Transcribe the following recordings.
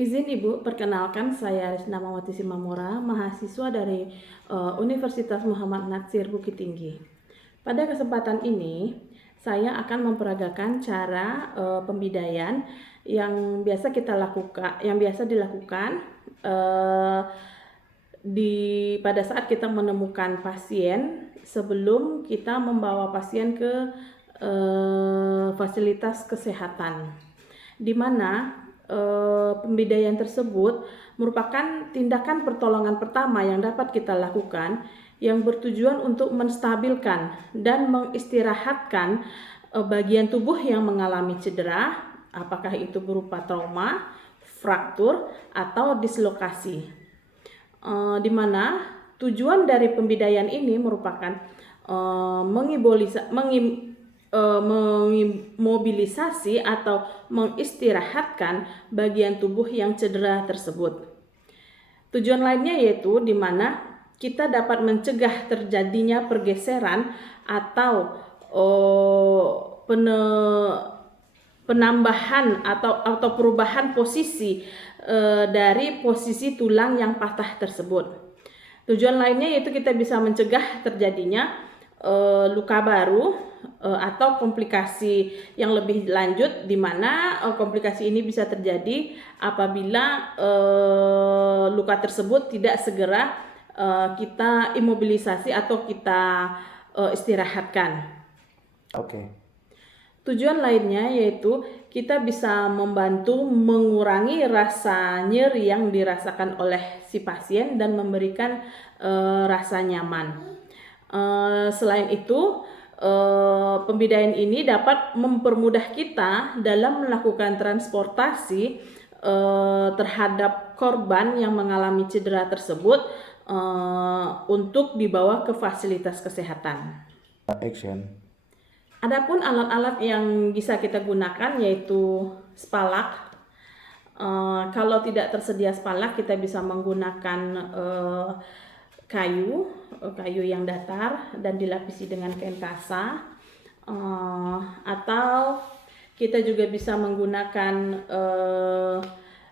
Izin Ibu, perkenalkan saya Risna Mawati Simamora, mahasiswa dari Universitas Muhammad Natsir Bukit Tinggi. Pada kesempatan ini, saya akan memperagakan cara pembidayaan yang biasa dilakukan pada saat kita menemukan pasien sebelum kita membawa pasien ke fasilitas kesehatan, di mana pembidayaan tersebut merupakan tindakan pertolongan pertama yang dapat kita lakukan yang bertujuan untuk menstabilkan dan mengistirahatkan bagian tubuh yang mengalami cedera, apakah itu berupa trauma, fraktur, atau dislokasi. Di mana tujuan dari pembidayaan ini merupakan memobilisasi atau mengistirahatkan bagian tubuh yang cedera tersebut. Tujuan lainnya yaitu di mana kita dapat mencegah terjadinya pergeseran atau penambahan atau perubahan posisi dari posisi tulang yang patah tersebut. Tujuan lainnya yaitu kita bisa mencegah terjadinya luka baru atau komplikasi yang lebih lanjut, di mana komplikasi ini bisa terjadi apabila luka tersebut tidak segera kita imobilisasi atau kita istirahatkan. Oke. Tujuan lainnya yaitu kita bisa membantu mengurangi rasa nyeri yang dirasakan oleh si pasien dan memberikan rasa nyaman. Selain itu, pembidayaan ini dapat mempermudah kita dalam melakukan transportasi terhadap korban yang mengalami cedera tersebut untuk dibawa ke fasilitas kesehatan. Action. Adapun alat-alat yang bisa kita gunakan yaitu spalak. Kalau tidak tersedia spalak, kita bisa menggunakan kayu yang datar dan dilapisi dengan kain kasa, atau kita juga bisa menggunakan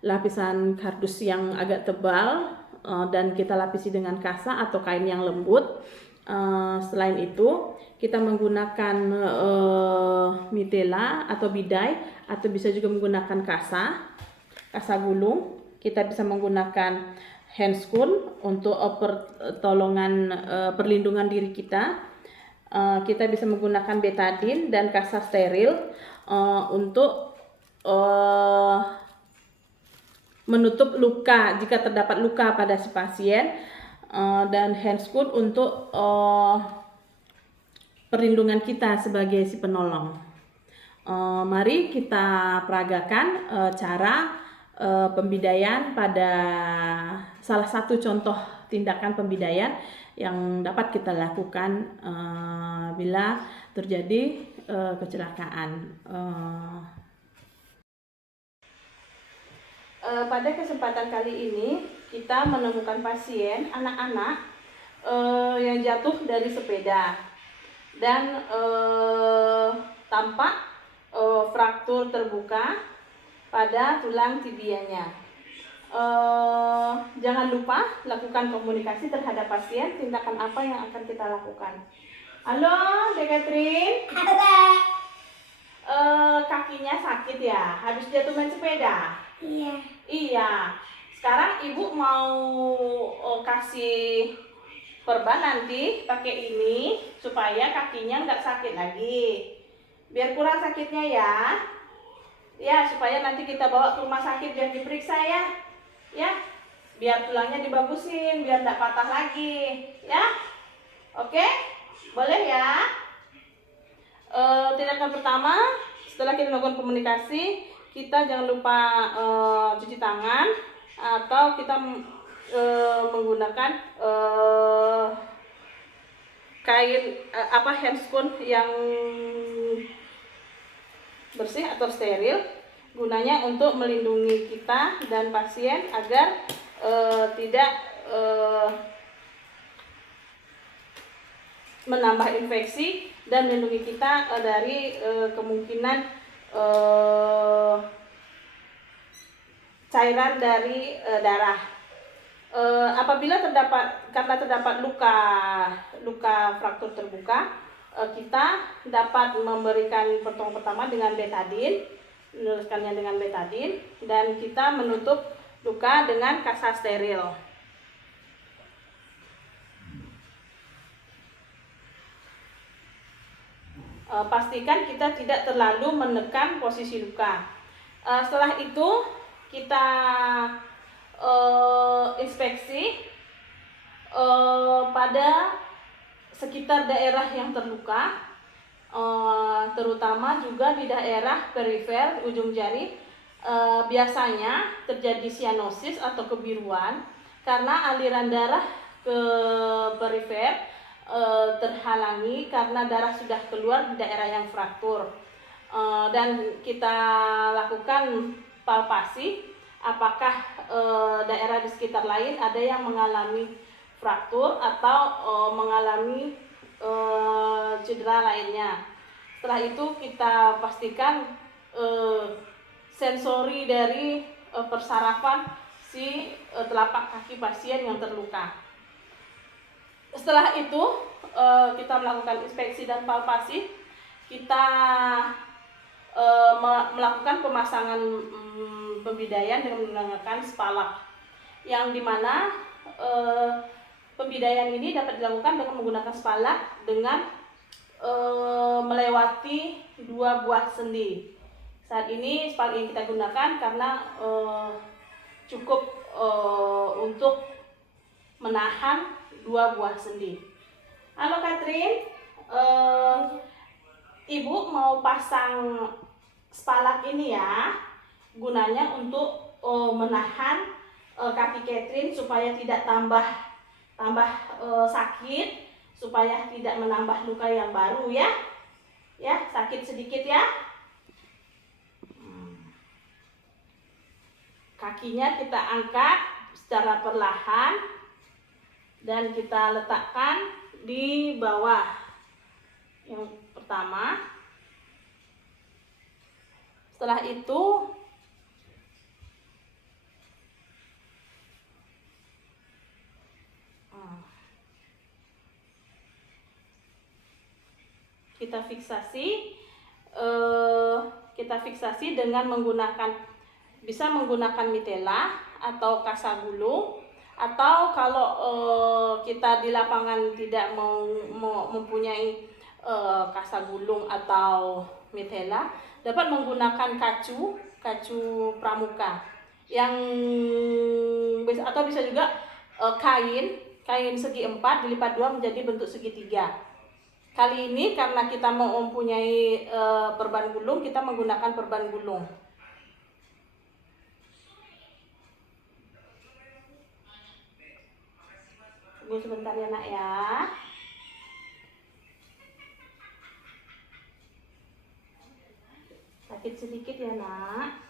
lapisan kardus yang agak tebal dan kita lapisi dengan kasa atau kain yang lembut. Selain itu, kita menggunakan mitela atau bidai, atau bisa juga menggunakan kasa gulung. Kita bisa menggunakan handscoon untuk perlindungan diri kita. Kita bisa menggunakan betadine dan kasa steril untuk menutup luka jika terdapat luka pada si pasien, dan handscoon untuk perlindungan kita sebagai si penolong. Mari kita peragakan cara pembidayaan pada salah satu contoh tindakan pembidayaan yang dapat kita lakukan bila terjadi kecelakaan. Pada kesempatan kali ini kita menemukan pasien anak-anak yang jatuh dari sepeda dan tampak fraktur terbuka pada tulang tibianya. Jangan lupa lakukan komunikasi terhadap pasien. Tindakan apa yang akan kita lakukan? Halo, Dek Catherine. Ada. Kakinya sakit ya? Habis jatuh main sepeda? Iya. Iya. Sekarang ibu mau kasih perban nanti pakai ini supaya kakinya nggak sakit lagi. Biar kurang sakitnya ya. Ya, supaya nanti kita bawa ke rumah sakit biar diperiksa ya. Ya, biar tulangnya dibagusin, biar tidak patah lagi. Ya, oke, boleh ya. Tindakan pertama, setelah kita melakukan komunikasi, kita jangan lupa cuci tangan, atau kita menggunakan kain handscoon yang bersih atau steril, gunanya untuk melindungi kita dan pasien agar tidak menambah infeksi dan melindungi kita dari kemungkinan cairan dari darah. Apabila karena terdapat luka fraktur terbuka, kita dapat memberikan pertolongan pertama dengan betadin, menuliskannya dengan betadin, dan kita menutup luka dengan kasa steril. Pastikan kita tidak terlalu menekan posisi luka. Setelah itu kita inspeksi pada sekitar daerah yang terluka, terutama juga di daerah perifer ujung jari. Biasanya terjadi sianosis atau kebiruan karena aliran darah ke perifer terhalangi karena darah sudah keluar di daerah yang fraktur. Dan kita lakukan palpasi apakah daerah di sekitar lain ada yang mengalami fraktur atau mengalami cedera lainnya. Setelah itu kita pastikan sensori dari persarafan si telapak kaki pasien yang terluka. Setelah itu kita melakukan inspeksi dan palpasi, kita melakukan pemasangan pembidaian dengan menggunakan spalak, yang dimana pembidaian ini dapat dilakukan dengan menggunakan spalak dengan melewati 2 buah sendi. Saat ini spalak yang kita gunakan karena cukup untuk menahan 2 buah sendi. Halo Katrin, Ibu mau pasang spalak ini ya, gunanya untuk menahan kaki Katrin supaya tidak tambah sakit, supaya tidak menambah luka yang baru ya. Ya, sakit sedikit ya. Kakinya kita angkat secara perlahan dan kita letakkan di bawah. Yang pertama, setelah itu kita fiksasi dengan bisa menggunakan mitela atau kasa gulung, atau kalau kita di lapangan tidak mau mempunyai kasa gulung atau mitela, dapat menggunakan kacu pramuka atau bisa juga kain segi 4 dilipat 2 menjadi bentuk segitiga. Kali ini karena kita mau mempunyai perban gulung, kita menggunakan perban gulung. Tunggu sebentar ya nak ya. Sakit sedikit ya nak.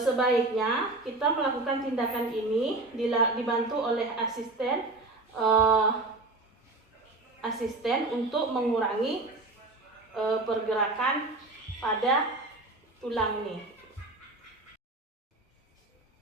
Sebaiknya kita melakukan tindakan ini dibantu oleh asisten untuk mengurangi pergerakan pada tulang ini.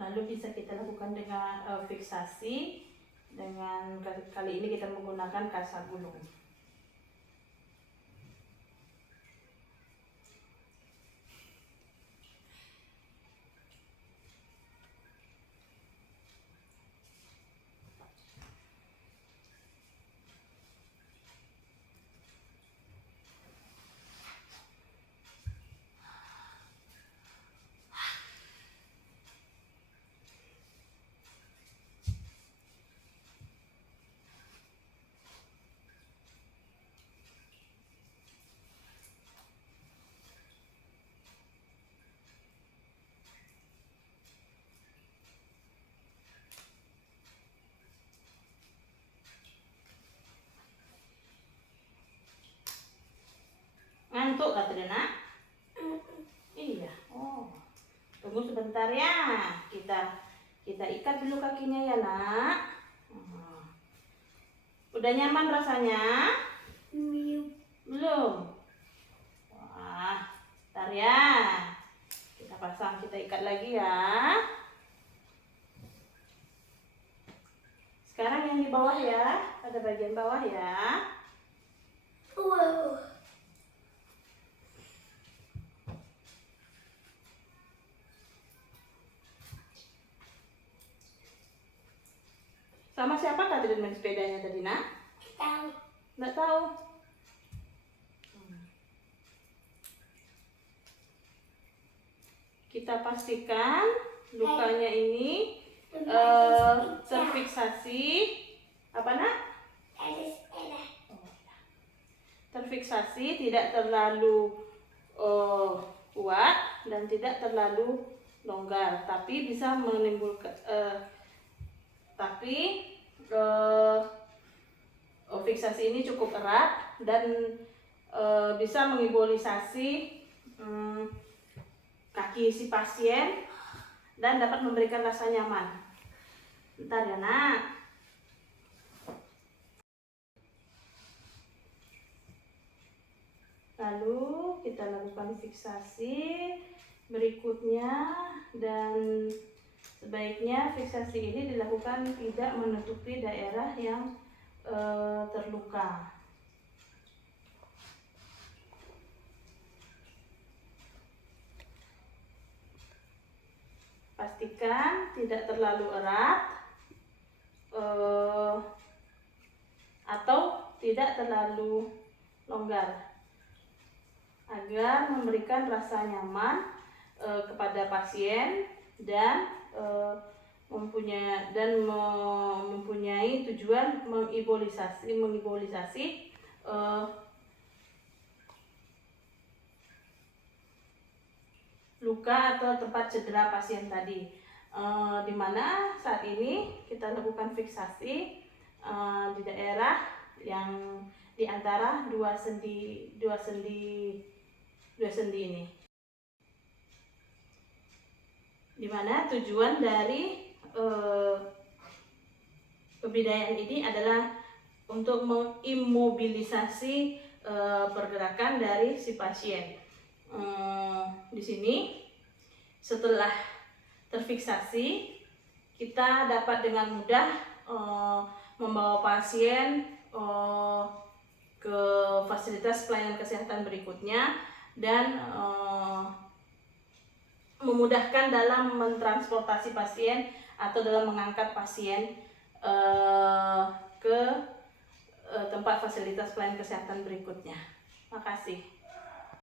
Lalu bisa kita lakukan dengan fiksasi dengan kali ini kita menggunakan kasa gulung. Ngantuk Katrina? Iya. Oh, tunggu sebentar ya. Kita ikat dulu kakinya ya nak. Udah nyaman rasanya? Belum. Wah, ntar ya. Kita pasang, kita ikat lagi ya. Sekarang yang di bawah ya, pada bagian bawah ya. Wow. Sama siapa tadi main sepedanya tadi, nak? Tahu. Nggak tahu. Kita pastikan lukanya ini terfiksasi. Apa, nak? Terfiksasi, tidak terlalu kuat dan tidak terlalu longgar, tapi bisa menimbulkan fiksasi ini cukup erat dan bisa mengibolisasi kaki si pasien dan dapat memberikan rasa nyaman. Bentar ya, nak. Lalu kita lakukan fiksasi berikutnya, dan sebaiknya fiksasi ini dilakukan tidak menutupi daerah yang terluka. Pastikan tidak terlalu erat atau tidak terlalu longgar agar memberikan rasa nyaman kepada pasien dan mempunyai tujuan mengibolisasi luka atau tempat cedera pasien tadi, di mana saat ini kita lakukan fiksasi di daerah yang di antara dua sendi ini, di mana tujuan dari pembidayaan ini adalah untuk mengimobilisasi pergerakan dari si pasien. Di sini setelah terfiksasi, kita dapat dengan mudah membawa pasien ke fasilitas pelayanan kesehatan berikutnya dan memudahkan dalam mentransportasi pasien atau dalam mengangkat pasien ke tempat fasilitas pelayanan kesehatan berikutnya. Makasih.